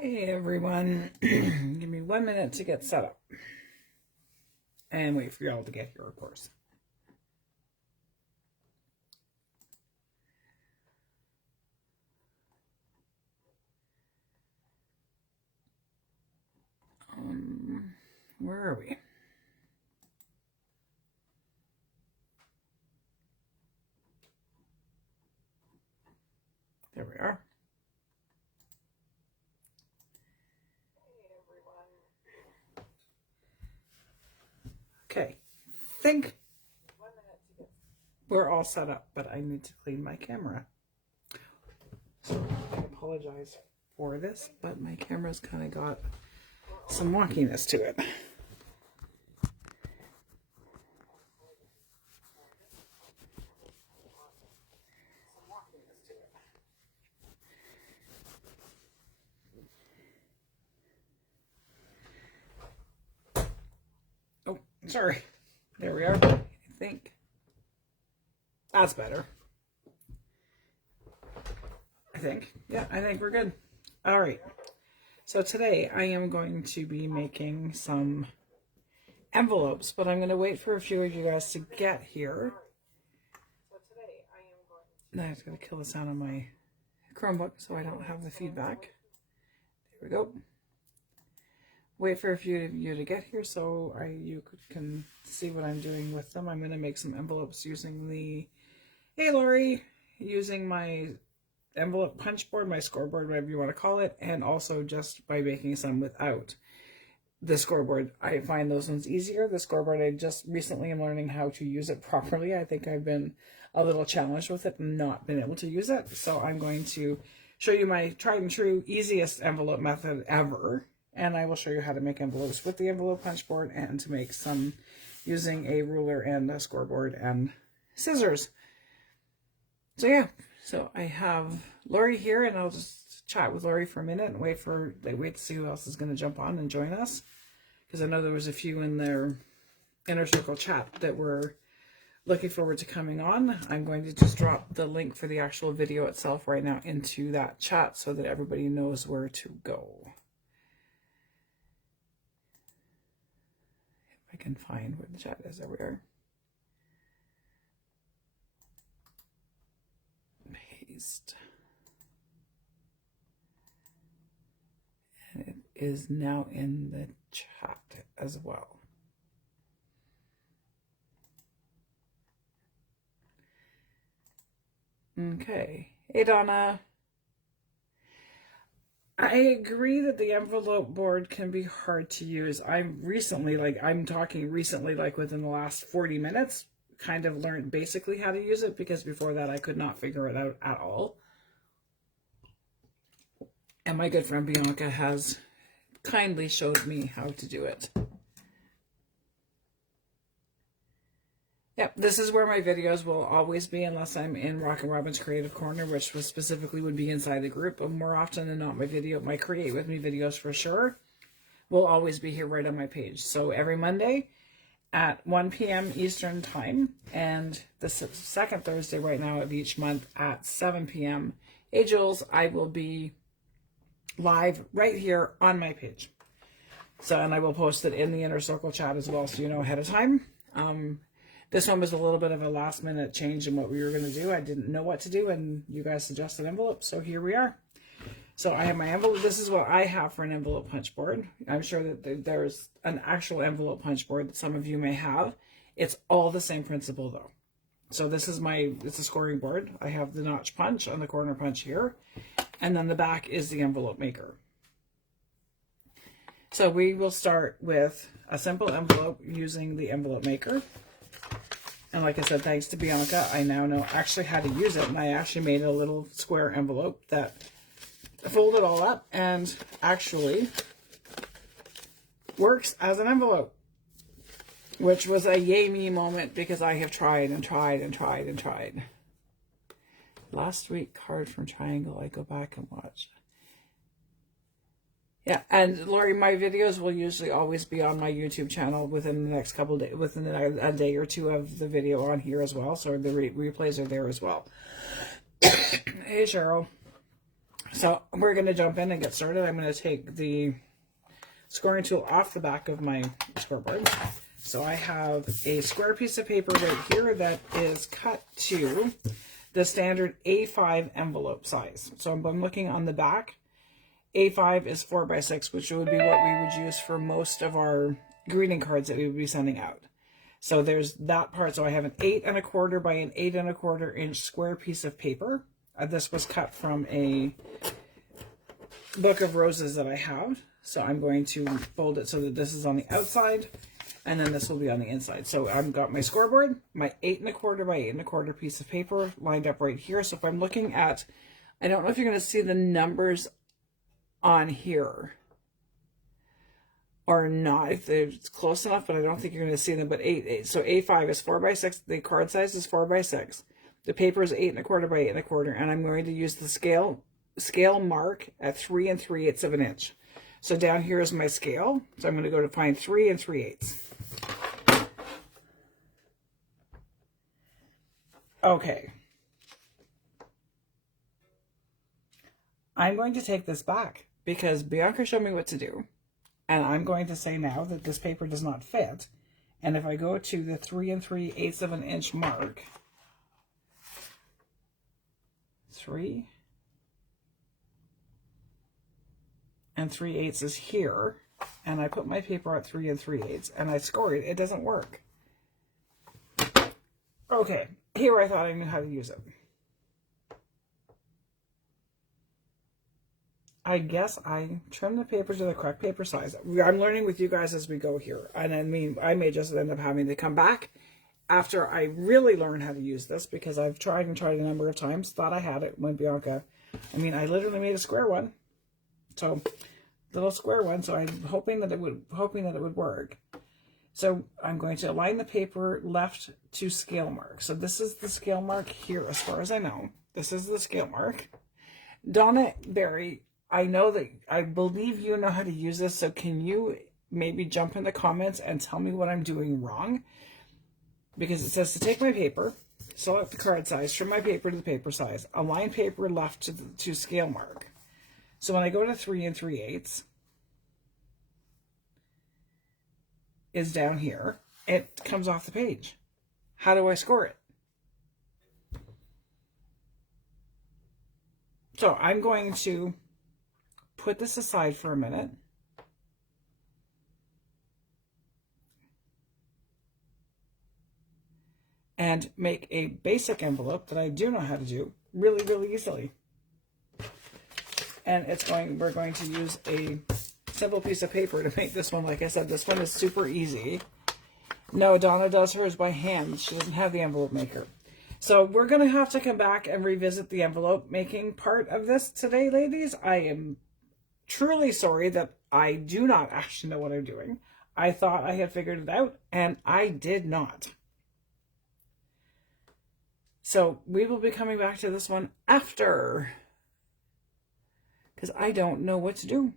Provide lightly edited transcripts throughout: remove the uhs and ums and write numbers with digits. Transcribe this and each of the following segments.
Hey everyone, give me 1 minute to get set up and wait for y'all to get here, of course. Where are we? There we are. Okay, think we're all set up, but I need to clean my camera. So I apologize for this, but my camera's kind of got some wonkiness to it. Oh, sorry. There we are. I think that's better. Yeah, I think we're good. All right. So today I am going to be making some envelopes, but I'm going to wait for a few of you guys to get here. Now I have to kill the sound on my Chromebook so I don't have the feedback. There we go. Wait for a few of you to get here so you can see what I'm doing with them. I'm going to make some envelopes using using my envelope punch board, my scoreboard, whatever you want to call it, and also just by making some without the scoreboard. I find those ones easier. The scoreboard, I just recently am learning how to use it properly. I think I've been a little challenged with it and not been able to use it. So I'm going to show you my tried and true easiest envelope method ever. And I will show you how to make envelopes with the envelope punch board and to make some using a ruler and a scoreboard and scissors. So yeah, so I have Lori here, and I'll just chat with Lori for a minute and wait to see who else is going to jump on and join us. Because I know there was a few in their inner circle chat that were looking forward to coming on. I'm going to just drop the link for the actual video itself right now into that chat so that everybody knows where to go. If I can find where the chat is, there we are. Paste. And it is now in the chat as well. Okay. Hey, Donna. I agree that the envelope board can be hard to use. I'm talking recently, like within the last 40 minutes, kind of learned basically how to use it, because before that I could not figure it out at all. And my good friend Bianca has kindly showed me how to do it. Yep, this is where my videos will always be unless I'm in Rockin' Robin's Creative Corner, which specifically would be inside the group. But more often than not, my Create With Me videos for sure will always be here right on my page. So every Monday at 1 p.m. Eastern Time, and the second Thursday right now of each month at 7 p.m. Hey Jules, I will be live right here on my page. So, and I will post it in the inner circle chat as well, so you know ahead of time. This one was a little bit of a last minute change in what we were going to do. I didn't know what to do, and you guys suggested envelopes, so here we are. So I have my envelope. This is what I have for an envelope punch board. I'm sure that there's an actual envelope punch board that some of you may have. It's all the same principle though. So this is it's a scoring board. I have the notch punch on the corner punch here, and then the back is the envelope maker. So we will start with a simple envelope using the envelope maker. And like I said, thanks to Bianca, I now know actually how to use it. And I actually made a little square envelope that folded all up and actually works as an envelope, which was a yay me moment because I have tried and tried and tried and tried. Last week card from Triangle, I go back and watch. Yeah, and Lori, my videos will usually always be on my YouTube channel within the next couple of days, within a day or two of the video on here as well. So the replays are there as well. Hey, Cheryl. So we're going to jump in and get started. I'm going to take the scoring tool off the back of my scoreboard. So I have a square piece of paper right here that is cut to the standard A5 envelope size. So I'm looking on the back. A5 is 4x6, which would be what we would use for most of our greeting cards that we would be sending out. So there's that part. So I have an 8 1/4 by an 8 1/4 inch square piece of paper. This was cut from a book of roses that I have. So I'm going to fold it so that this is on the outside, and then this will be on the inside. So I've got my scoreboard, my 8 1/4 by 8 1/4 piece of paper lined up right here. So if I'm looking at, I don't know if you're going to see the numbers on here or not, if it's close enough, but I don't think you're going to see them. But 8. So A5 is 4x6. The card size is 4x6. The paper is 8 1/4 by 8 1/4, and I'm going to use the scale mark at 3 3/8 of an inch. So down here is my scale. So I'm going to go to find 3 3/8. Okay. I'm going to take this back because Bianca showed me what to do. And I'm going to say now that this paper does not fit. And if I go to the 3 3/8 of an inch mark, 3 3/8 is here, and I put my paper at 3 3/8 and I score it, it doesn't work. Okay, here I thought I knew how to use it. I guess I trim the paper to the correct paper size. I'm learning with you guys as we go here. And I mean, I may just end up having to come back after I really learn how to use this, because I've tried a number of times, thought I had it when Bianca, I mean, I literally made a square one. So, little square one. So I'm hoping that it would work. So I'm going to align the paper left to scale mark. So this is the scale mark here, as far as I know. This is the scale mark. Donna Berry, I know that, I believe you know how to use this, so can you maybe jump in the comments and tell me what I'm doing wrong? Because it says to take my paper, select the card size, trim my paper to the paper size, align paper left to scale mark. So when I go to 3 3/8 is down here, it comes off the page. How do I score it? So I'm going to put this aside for a minute. And make a basic envelope that I do know how to do really, really easily. And we're going to use a simple piece of paper to make this one. Like I said, this one is super easy. No, Donna does hers by hand. She doesn't have the envelope maker. So we're going to have to come back and revisit the envelope making part of this today, ladies. I am truly sorry that I do not actually know what I'm doing. I thought I had figured it out, and I did not. So we will be coming back to this one after, because I don't know what to do.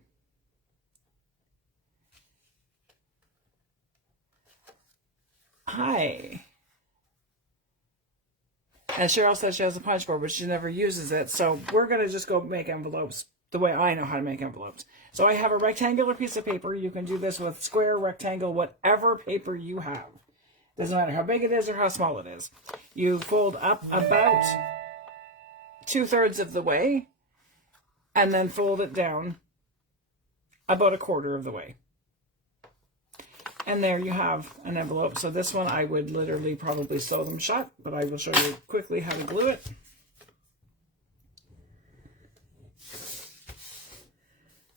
Hi. And Cheryl says she has a punch board, but she never uses it. So we're going to just go make envelopes the way I know how to make envelopes. So I have a rectangular piece of paper. You can do this with square, rectangle, whatever paper you have. Doesn't matter how big it is or how small it is. You fold up about 2/3 of the way, and then fold it down about 1/4 of the way. And there you have an envelope. So this one I would literally probably sew them shut, but I will show you quickly how to glue it.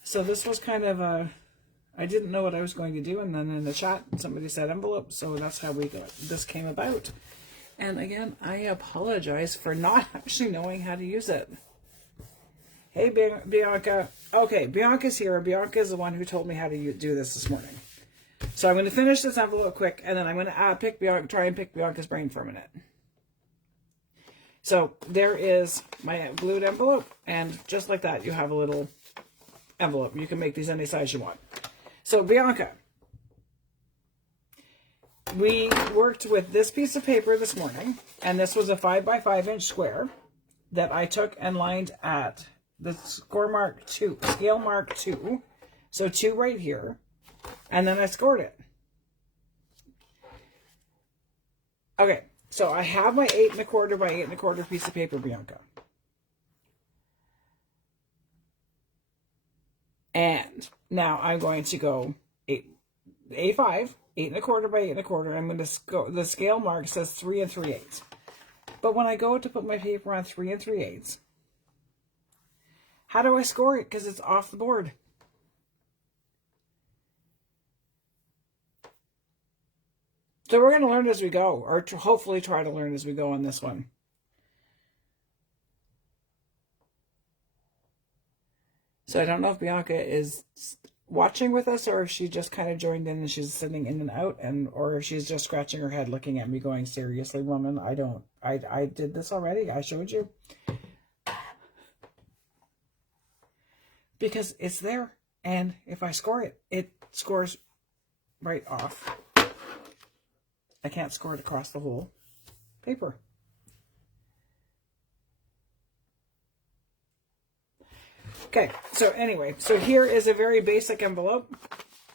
So this was kind of a, I didn't know what I was going to do, and then in the chat somebody said envelope, so that's how this came about. And again, I apologize for not actually knowing how to use it. Hey Bianca. Okay, Bianca's here. Bianca is the one who told me how to do this morning. So I'm going to finish this envelope quick, and then I'm going to try and pick Bianca's brain for a minute. So there is my glued envelope, and just like that, you have a little envelope. You can make these any size you want. So Bianca, we worked with this piece of paper this morning, and this was a 5 by 5 inch square that I took and lined at the score mark 2, scale mark 2. So 2 right here. And then I scored it. Okay, so I have my 8 1/4 by 8 1/4 piece of paper, Bianca. And now I'm going to go A5, 8 1/4 by 8 1/4. I'm going to go, the scale mark says 3 3/8. But when I go to put my paper on 3 3/8, how do I score it? Because it's off the board. So we're going to learn as we go, or hopefully try to learn as we go on this one. So I don't know if Bianca is watching with us, or if she just kind of joined in and she's sitting in and out, or if she's just scratching her head looking at me going, seriously, woman, I did this already. I showed you. Because it's there. And if I score it, it scores right off. I can't score it across the whole paper. Okay, so anyway, so here is a very basic envelope.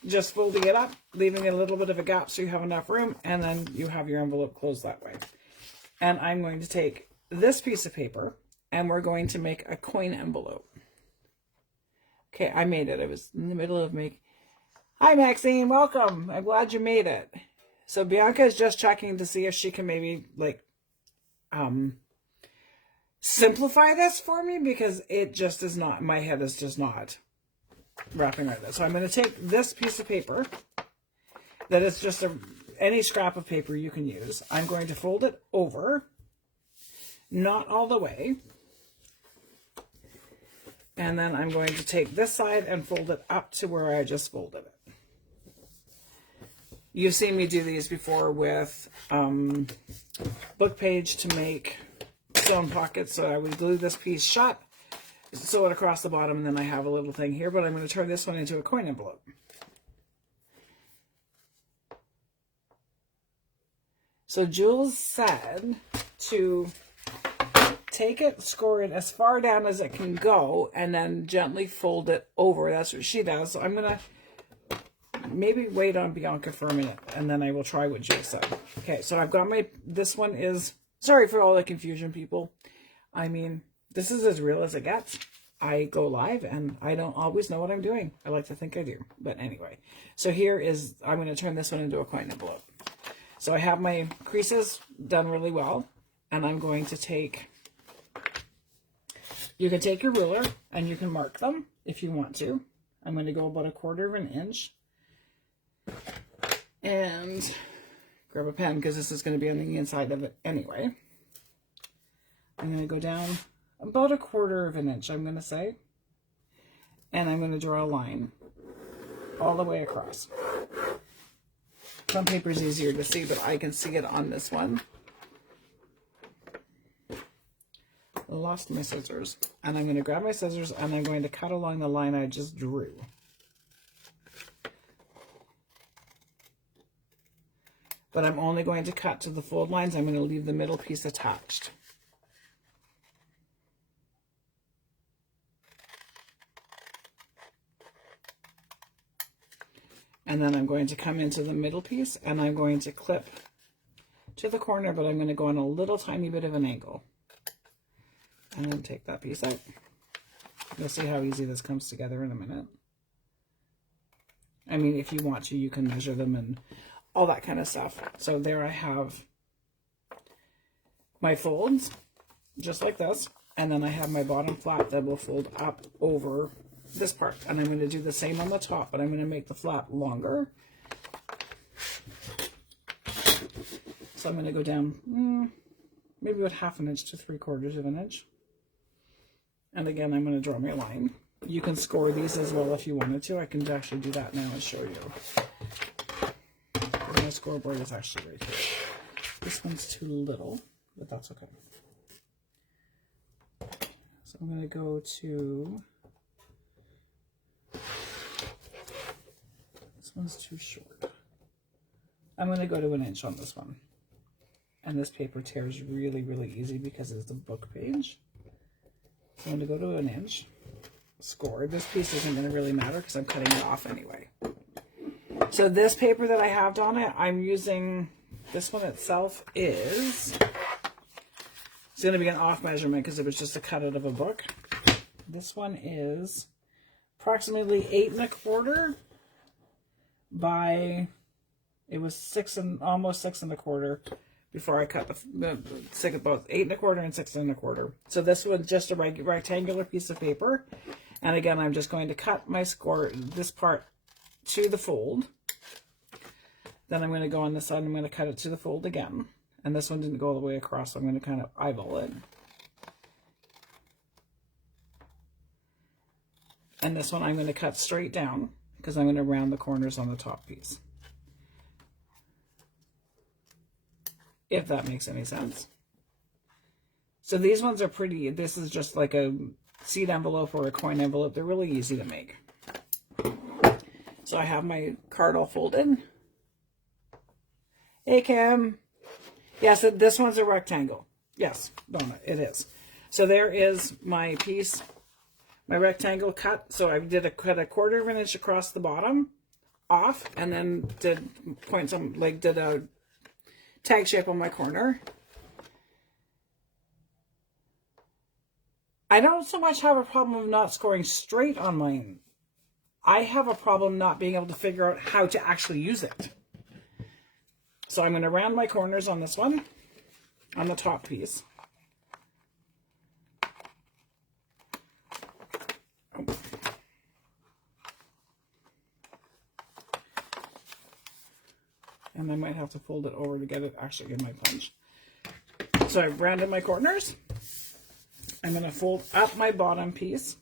Just folding it up, leaving a little bit of a gap so you have enough room, and then you have your envelope closed that way. And I'm going to take this piece of paper, and we're going to make a coin envelope. Okay, I made it. I was in the middle of making... Hi, Maxine. Welcome. I'm glad you made it. So Bianca is just checking to see if she can maybe, like, simplify this for me, because it just is not, my head is just not wrapping around this. So I'm going to take this piece of paper that is just any scrap of paper you can use. I'm going to fold it over, not all the way. And then I'm going to take this side and fold it up to where I just folded it. You've seen me do these before with book page to make sewn pockets. So I would glue this piece shut, sew it across the bottom, and then I have a little thing here, but I'm going to turn this one into a coin envelope. So Jules said to take it, score it as far down as it can go, and then gently fold it over. That's what she does. So I'm going to maybe wait on Bianca for a minute, and then I will try what Jules said. Okay, so I've got my, this one is, sorry for all the confusion, people. I mean, this is as real as it gets. I go live, and I don't always know what I'm doing. I like to think I do. But anyway, so here is, I'm going to turn this one into a coin envelope. So I have my creases done really well, and I'm going to take, you can take your ruler, and you can mark them if you want to. I'm going to go about 1/4 inch. And grab a pen, because this is going to be on the inside of it anyway. I'm going to go down about 1/4 inch, I'm going to say. And I'm going to draw a line all the way across. Some paper is easier to see, but I can see it on this one. Lost my scissors. And I'm going to grab my scissors, and I'm going to cut along the line I just drew. But I'm only going to cut to the fold lines. I'm going to leave the middle piece attached. And then I'm going to come into the middle piece, and I'm going to clip to the corner, but I'm going to go on a little tiny bit of an angle. And then take that piece out. You'll see how easy this comes together in a minute. I mean, if you want to, you can measure them and all that kind of stuff. So there I have my folds, just like this. And then I have my bottom flap that will fold up over this part. And I'm going to do the same on the top, but I'm going to make the flap longer. So I'm going to go down maybe about 1/2 inch to 3/4 inch. And again, I'm going to draw my line. You can score these as well if you wanted to. I can actually do that now and show you. My scoreboard is actually right here. This one's too little, but that's okay. So I'm going to go to, this one's too short. I'm going to go to 1 inch on this one. And this paper tears really, really easy because it's a book page. So I'm going to go to 1 inch. Score. This piece isn't going to really matter because I'm cutting it off anyway. So this paper that I have on it, I'm using, this one itself is, it's going to be an off measurement because it was just a cut out of a book. This one is approximately 8 1/4 by, it was almost 6 1/4 before I cut the stick of both 8 1/4 and 6 1/4. So this was just a rectangular piece of paper. And again, I'm just going to cut my score, this part to the fold. Then I'm going to go on this side and I'm going to cut it to the fold again. And this one didn't go all the way across, so I'm going to kind of eyeball it. And this one I'm going to cut straight down because I'm going to round the corners on the top piece. If that makes any sense. So these ones are pretty, this is just like a seed envelope or a coin envelope. They're really easy to make. So I have my card all folded. Hey, Kim. Yes, this one's a rectangle. Yes, donut, it is. So there is my piece, my rectangle cut. So I did cut a 1/4 of an inch across the bottom off, and then did a tag shape on my corner. I don't so much have a problem of not scoring straight on mine. I have a problem not being able to figure out how to actually use it. So I'm going to round my corners on this one, on the top piece. And I might have to fold it over to get it actually in my punch. So I've rounded my corners. I'm going to fold up my bottom piece.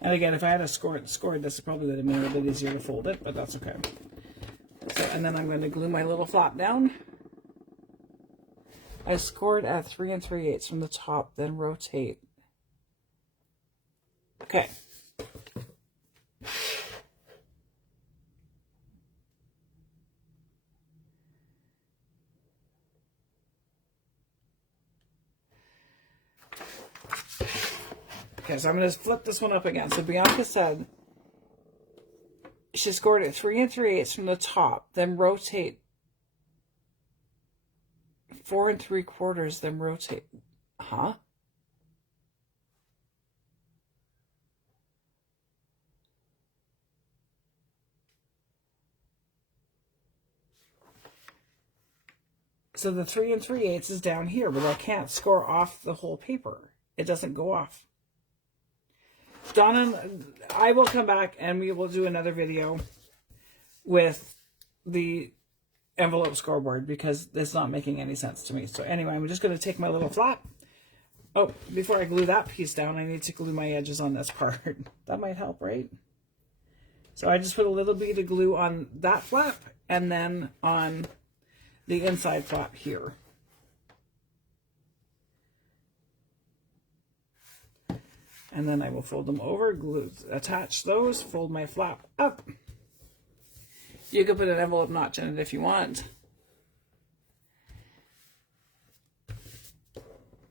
And again, if I had scored this, it probably would have been a little bit easier to fold it, but that's okay. So, and then I'm going to glue my little flap down. I scored at 3 3/8 from the top, then rotate. Okay. Okay, so I'm going to flip this one up again. So Bianca said she scored at 3 3/8 from the top, then rotate 4 3/4, then rotate. Huh? So the 3 3/8 is down here, but I can't score off the whole paper. It doesn't go off. Donna, I will come back and we will do another video with the envelope scoreboard because it's not making any sense to me. So anyway, I'm just going to take my little flap. Oh, before I glue that piece down, I need to glue my edges on this part. That might help, right? So I just put a little bit of glue on that flap and then on the inside flap here. And then I will fold them over, glue, attach those, fold my flap up. You could put an envelope notch in it if you want.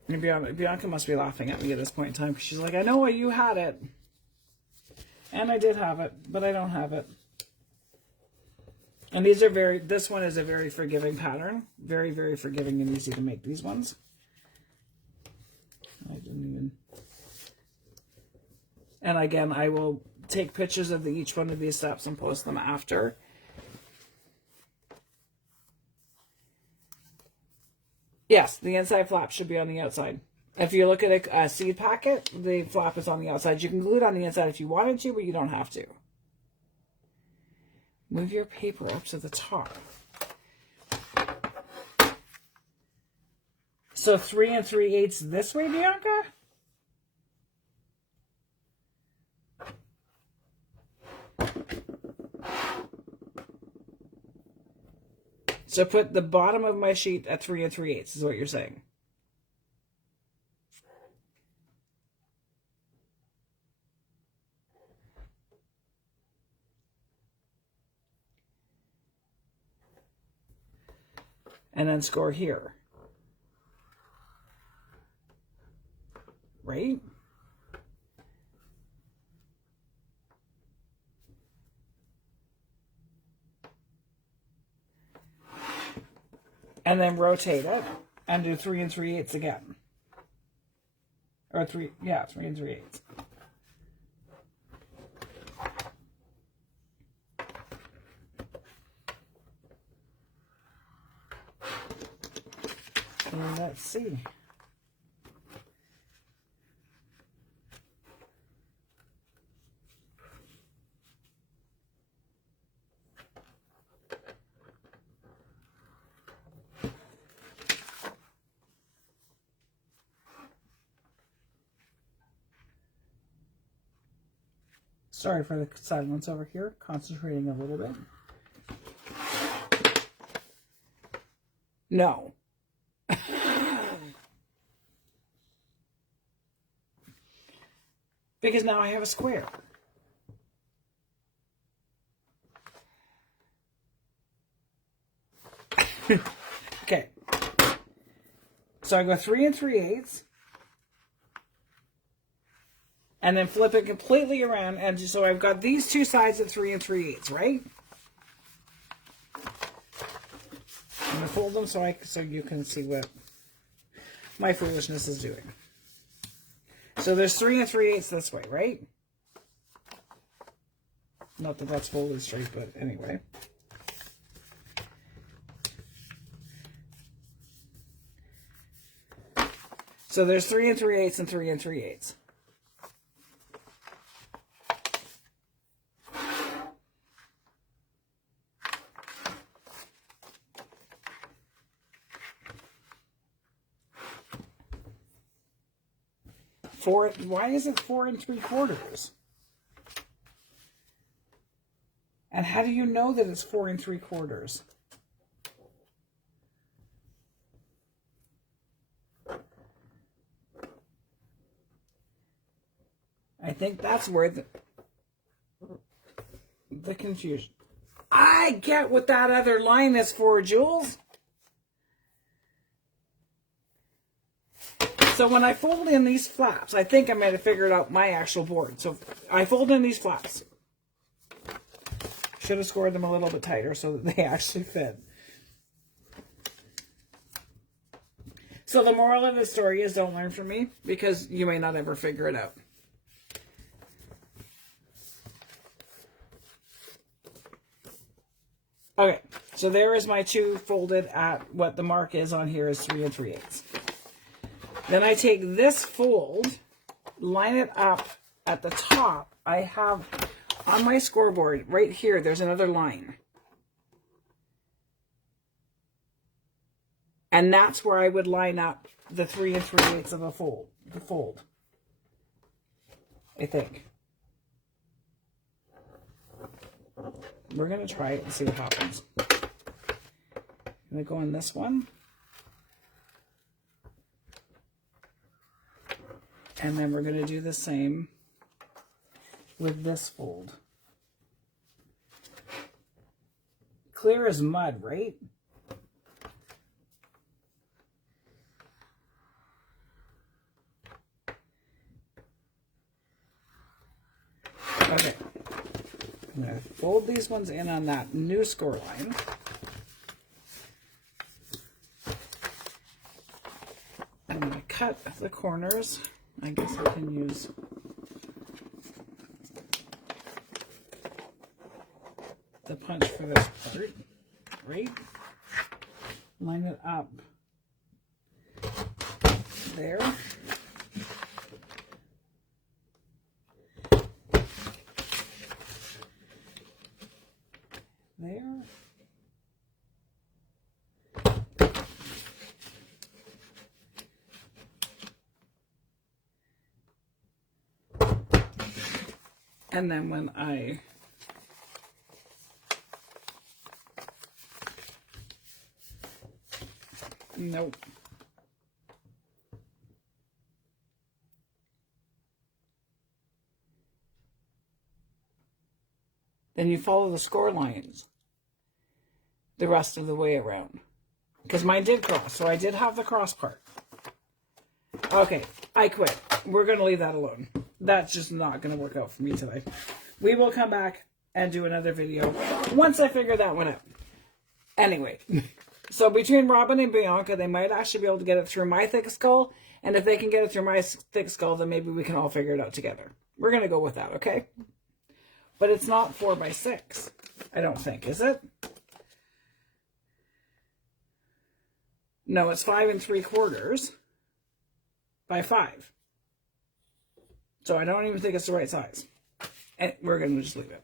And Bianca must be laughing at me at this point in time because she's like, I know you had it. And I did have it, but I don't have it. And these are this one is a very forgiving pattern. Very, very forgiving and easy to make these ones. I didn't even... And again, I will take pictures of each one of these steps and post them after. Yes, the inside flap should be on the outside. If you look at a seed packet, the flap is on the outside. You can glue it on the inside if you wanted to, but you don't have to. Move your paper up to the top. So 3 3/8 this way, Bianca? So put the bottom of my sheet at 3 3/8 is what you're saying. And then score here. right? And then rotate it and do 3 3/8 again. Or 3 3 3/8. And let's see. Sorry for the silence over here, concentrating a little bit. No. Because now I have a square. Okay. So I go 3 3/8. And then flip it completely around. And so I've got these two sides at 3 3/8, right? I'm going to fold them so you can see what my foolishness is doing. So there's 3 3/8 this way, right? Not that that's folded straight, but anyway. So there's 3 3/8 and 3 3/8. Why is it 4 3/4? And how do you know that it's 4 3/4? I think that's where the confusion. I get what that other line is for, Jules. So when I fold in these flaps, I think I might have figured out my actual board. So I fold in these flaps. Should have scored them a little bit tighter so that they actually fit. So the moral of the story is don't learn from me because you may not ever figure it out. Okay, so there is my two folded at what the mark is on here is 3 3/8. Then I take this fold, line it up at the top. I have on my scoreboard right here, there's another line. And that's where I would line up the 3 3/8 of the fold. I think. We're going to try it and see what happens. I'm going to go on this one. And then we're going to do the same with this fold. Clear as mud, right? Okay. I'm going to fold these ones in on that new score line. I'm going to cut the corners. I guess I can use the punch for this part, right? Line it up there. There. And then when I nope. Then you follow the score lines the rest of the way around. Because mine did cross, so I did have the cross part. Okay, I quit. we're going to leave that alone. That's just not going to work out for me today. We will come back and do another video once I figure that one out. Anyway, so between Robin and Bianca, they might actually be able to get it through my thick skull. And if they can get it through my thick skull, then maybe we can all figure it out together. We're going to go with that, okay? But it's not 4x6, I don't think, is it? No, it's 5 3/4 by 5. So I don't even think it's the right size. And we're going to just leave it.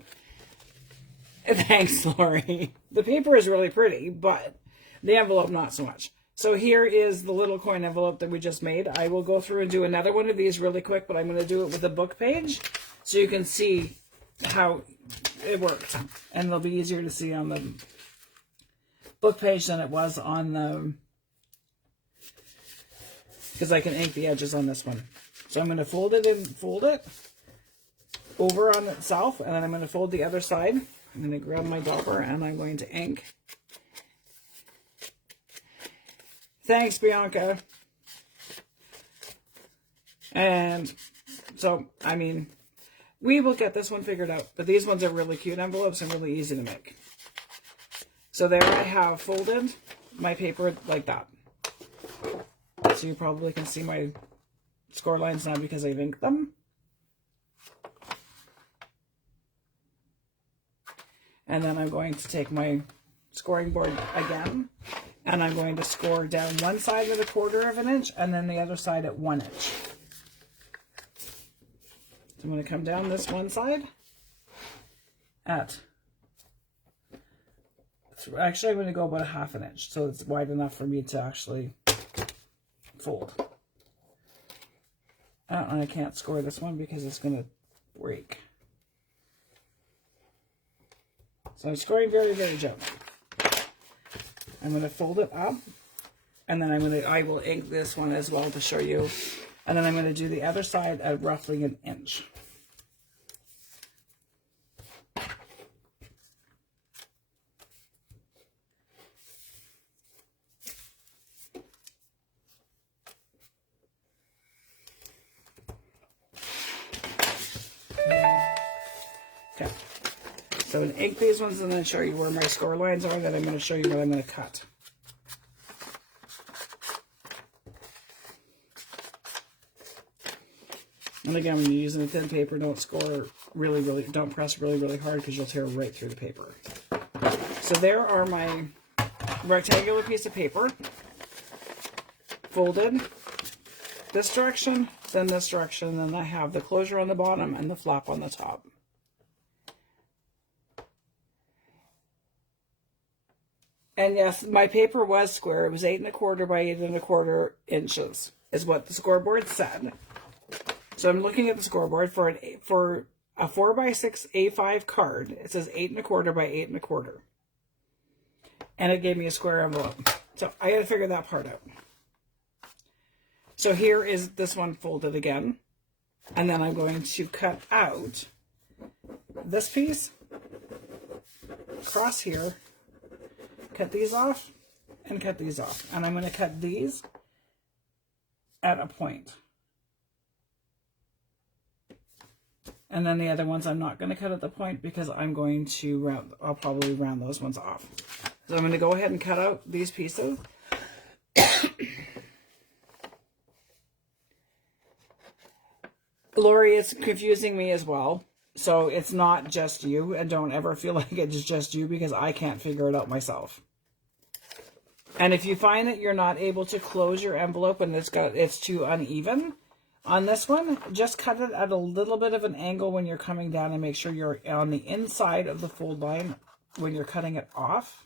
Thanks, Lori. The paper is really pretty, but the envelope not so much. So here is the little coin envelope that we just made. I will go through and do another one of these really quick, but I'm going to do it with a book page so you can see how it worked. And it'll be easier to see on the book page than it was on the... because I can ink the edges on this one. So I'm going to fold it over on itself, and then I'm going to fold the other side. I'm going to grab my dopper and I'm going to ink. Thanks, Bianca. And so, I mean, we will get this one figured out. But these ones are really cute envelopes and really easy to make. So there I have folded my paper like that. So you probably can see my score lines now because I've inked them. And then I'm going to take my scoring board again, and I'm going to score down one side at 1/4 of an inch and then the other side at 1 inch. So I'm going to come down this one side at, actually I'm going to go about 1/2 inch so it's wide enough for me to actually fold. And I can't score this one because it's going to break. So I'm scoring very, very gently. I'm going to fold it up, and then I will ink this one as well to show you. And then I'm going to do the other side at roughly 1 inch. Okay. So I'm going to ink these ones and then show you where my score lines are. Then I'm going to show you what I'm going to cut. And again, when you're using a thin paper, don't don't press really hard because you'll tear right through the paper. So there are my rectangular piece of paper, folded this direction, then this direction, and then I have the closure on the bottom and the flap on the top. And yes, my paper was square. It was 8 1/4 by 8 1/4 inches, is what the scoreboard said. So I'm looking at the scoreboard for a 4x6 A5 card. It says 8 1/4 by 8 1/4, and it gave me a square envelope. So I got to figure that part out. So here is this one folded again, and then I'm going to cut out this piece across here. Cut these off and cut these off. And I'm going to cut these at a point. And then the other ones I'm not going to cut at the point because I'm going to I'll probably round those ones off. So I'm going to go ahead and cut out these pieces. Lori, it's confusing me as well. So it's not just you, and don't ever feel like it's just you because I can't figure it out myself. And if you find that you're not able to close your envelope and it's too uneven on this one, just cut it at a little bit of an angle when you're coming down and make sure you're on the inside of the fold line when you're cutting it off.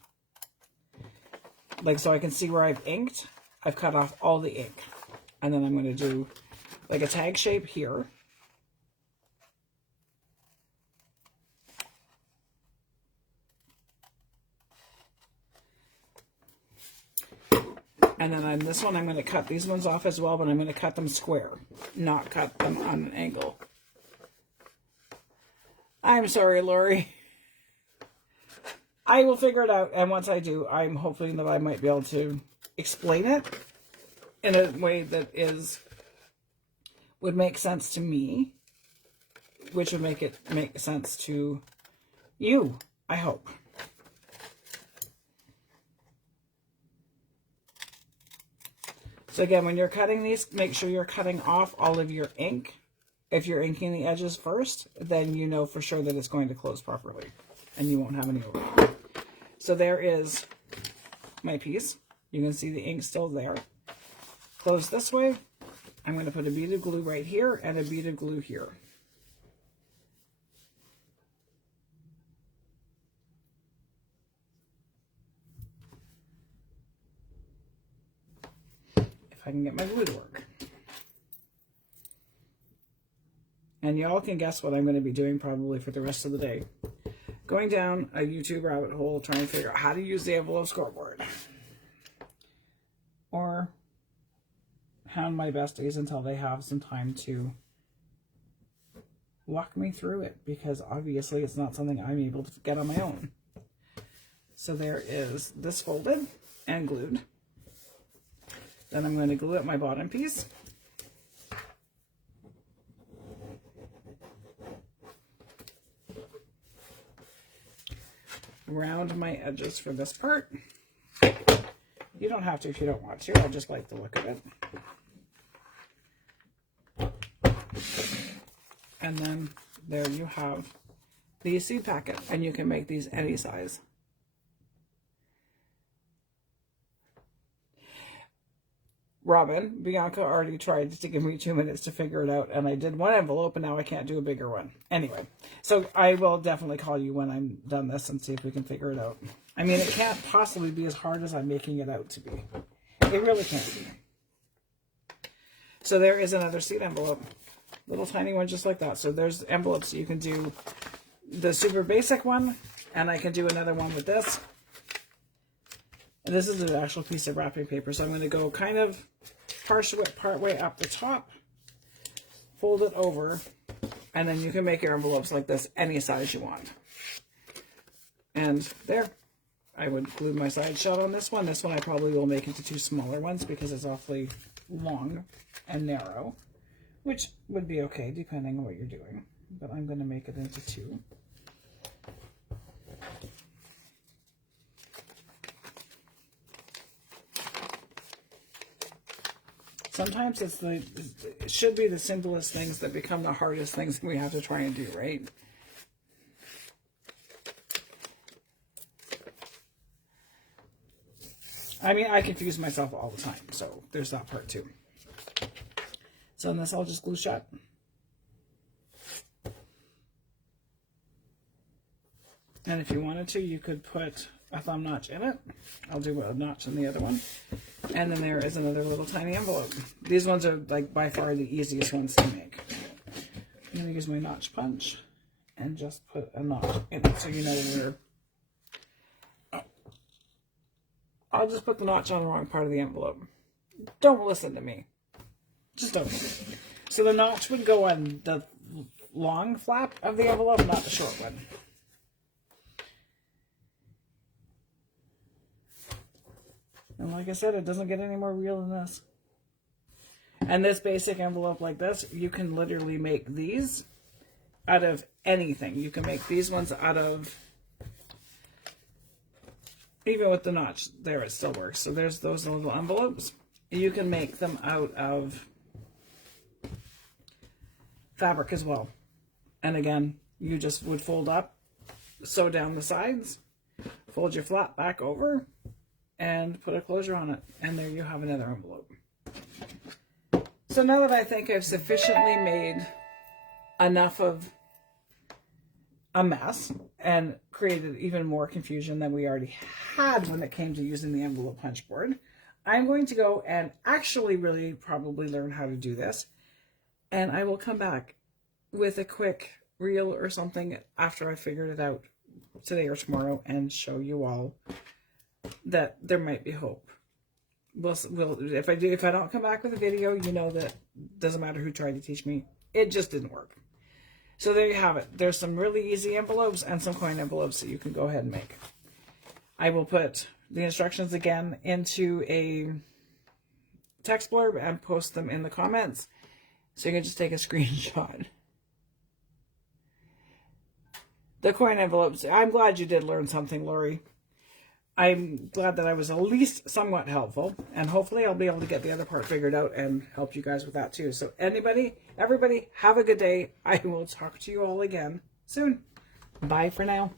Like so I can see where I've inked. I've cut off all the ink. And then I'm going to do like a tag shape here. And then on this one, I'm going to cut these ones off as well, but I'm going to cut them square, not cut them on an angle. I'm sorry, Lori. I will figure it out, and once I do, I'm hoping that I might be able to explain it in a way that is would make sense to me, which would make sense to you, I hope. So again, when you're cutting these, make sure you're cutting off all of your ink. If you're inking the edges first, then you know for sure that it's going to close properly and you won't have any overlap. So there is my piece. You can see the ink still there. Close this way. I'm going to put a bead of glue right here and a bead of glue here. If I can get my glue to work. And y'all can guess what I'm going to be doing probably for the rest of the day. Going down a YouTube rabbit hole trying to figure out how to use the envelope scoreboard. Or hound my besties until they have some time to walk me through it, because obviously it's not something I'm able to get on my own. So there is this folded and glued. Then I'm going to glue up my bottom piece. Round my edges for this part. You don't have to if you don't want to. I just like the look of it. And then there you have the seed packet, and you can make these any size. Bianca already tried to give me 2 minutes to figure it out, and I did one envelope, and now I can't do a bigger one. Anyway, so I will definitely call you when I'm done this and see if we can figure it out. I mean, it can't possibly be as hard as I'm making it out to be. It really can't be. So there is another seed envelope. Little tiny one just like that. So there's envelopes. You can do the super basic one, and I can do another one with this. And this is an actual piece of wrapping paper. So I'm going to go kind of part way up the top, fold it over, and then you can make your envelopes like this any size you want. And there. I would glue my side shot on this one. This one I probably will make into 2 smaller ones because it's awfully long and narrow, which would be okay depending on what you're doing. But I'm going to make it into 2. Sometimes it should be the simplest things that become the hardest things we have to try and do, right? I mean, I confuse myself all the time, so there's that part too. So in this, I'll just glue shut. And if you wanted to, you could put a thumb notch in it. I'll do a notch in the other one. And then there is another little tiny envelope. These ones are like by far the easiest ones to make. I'm going to use my notch punch and just put a notch in it so you know where. I'll just put the notch on the wrong part of the envelope. Don't listen to me. Just don't. So the notch would go on the long flap of the envelope, not the short one. And like I said, it doesn't get any more real than this. And this basic envelope like this, you can literally make these out of anything. You can make these ones out of, even with the notch there, it still works. So there's those little envelopes. You can make them out of fabric as well. And again, you just would fold up, sew down the sides, fold your flap back over, and put a closure on it. And there you have another envelope. So now that I think I've sufficiently made enough of a mess and created even more confusion than we already had when it came to using the envelope punch board, I'm going to go and actually really probably learn how to do this. And I will come back with a quick reel or something after I figured it out today or tomorrow and show you all that there might be hope. If I don't come back with a video, you know that doesn't matter who tried to teach me. It just didn't work. So there you have it. There's some really easy envelopes and some coin envelopes that you can go ahead and make. I will put the instructions again into a text blurb and post them in the comments So you can just take a screenshot. The coin envelopes, I'm glad you did learn something, Lori. I'm glad that I was at least somewhat helpful, and hopefully I'll be able to get the other part figured out and help you guys with that too. So everybody, have a good day. I will talk to you all again soon. Bye for now.